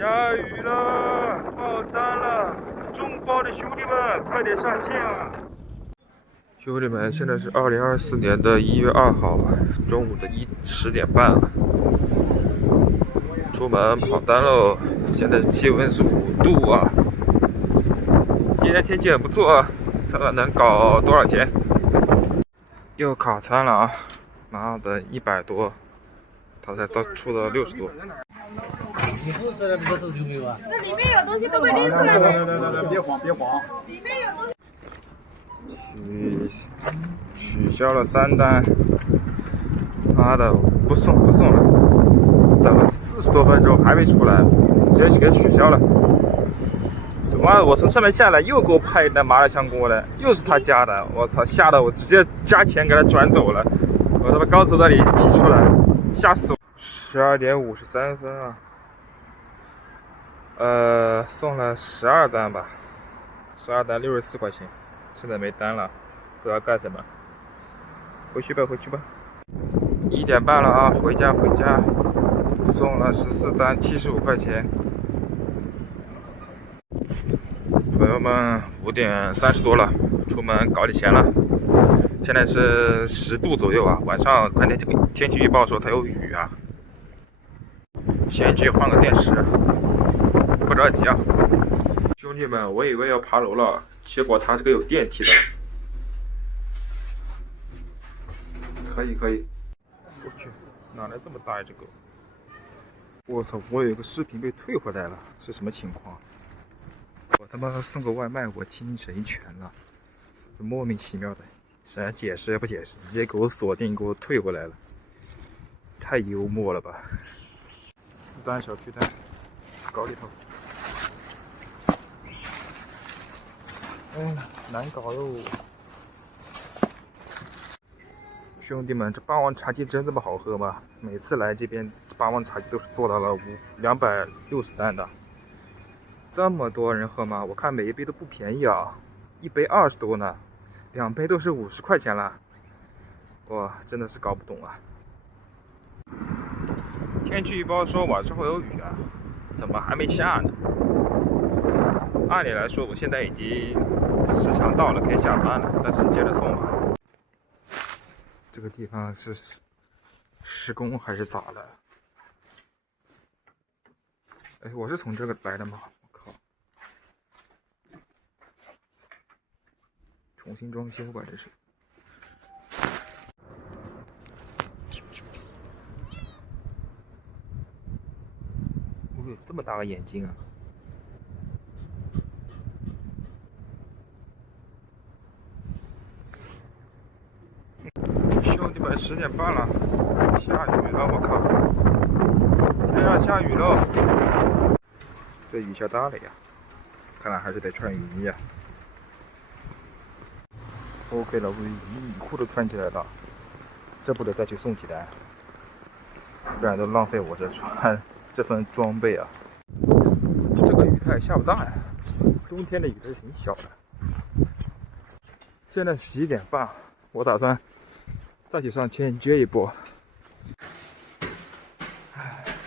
下雨了，爆单了！中包的兄弟们，快点上线啊！兄弟们，现在是2024年的1月2号，中午的10点半了。出门跑单喽！现在气温是5度啊。今天天气很不错啊，看看能搞多少钱。又卡餐了啊！妈的，100多，他才出了60多。你不是不是有没有啊？这里面有东西都快拎出来了。来，别慌别慌。里面有东西。取消了3单，妈的，不送了，等了40多分钟还没出来，直接给取消了。妈的，我从上面下来又给我派一单麻辣香锅的，又是他家的，我操，吓得我直接加钱给他转走了。我他妈刚从那里挤出来，吓死我！12点53分啊。送了12单吧，12单64块钱，现在没单了，不知道干什么。回去吧。1点半了啊，回家。送了14单75块钱。朋友们，5点30多了，出门搞点钱了。现在是10度左右啊，晚上看天气预报说它有雨啊。先去换个电池。不着急啊，兄弟们，我以为要爬楼了，结果它这个有电梯的。可以。我去，哪来这么大一只狗？我操！我有个视频被退回来了，是什么情况？我他妈送个外卖，我精神一拳了，莫名其妙的，谁解释也不解释，直接给我锁定，给我退回来了，太幽默了吧！4单小区单，搞里头。难搞哟！兄弟们，这霸王茶姬真这么好喝吗？每次来这边，霸王茶姬都是做到了260单的。这么多人喝吗？我看每一杯都不便宜啊，一杯20多呢，2杯都是50块钱了。哇，真的是搞不懂啊！天气预报说晚上会有雨啊，怎么还没下呢？按理来说，我现在已经时长到了，可以下班了，但是接着送吧。这个地方是施工还是咋了？哎，我是从这个来的吗？我靠！重新装修吧，这是。哦，这么大个眼睛啊！兄弟们，10点半了，下雨了，我靠！天要下雨喽！这雨下大了呀，看来还是得穿雨衣呀。OK 了，我雨裤都穿起来了，这不得再去送几单，不然都浪费我这份装备啊。这个雨它也下不大呀，冬天的雨是挺小的。现在11点半，我打算再去上前接一波。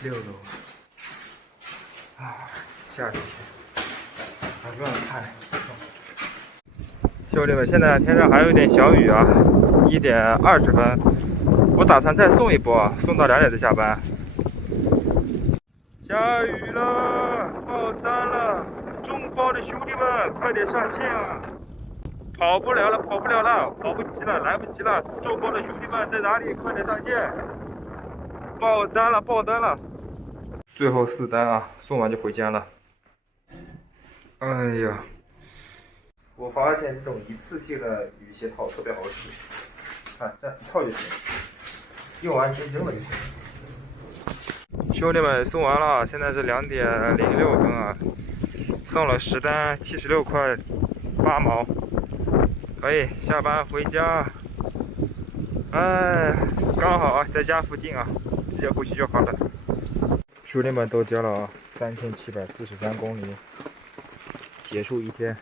6楼，下去，还乱看。兄弟们，现在天上还有一点小雨啊，1点20分，我打算再送一波，送到2点再下班。下雨了，爆单了！中包的兄弟们，快点上线啊！跑不了了，跑不及了，来不及了！中包的兄弟们在哪里？快点上线！爆单了！最后4单啊，送完就回家了。哎呀，我发现这种一次性的雨鞋套特别好使，看这样一套就行，用完直接扔了就行。兄弟们，送完了，现在是2点06分啊，送了10单76块8毛，可以下班回家。哎，刚好啊，在家附近啊，直接回去就好了。兄弟们都交了啊，3743公里，结束一天。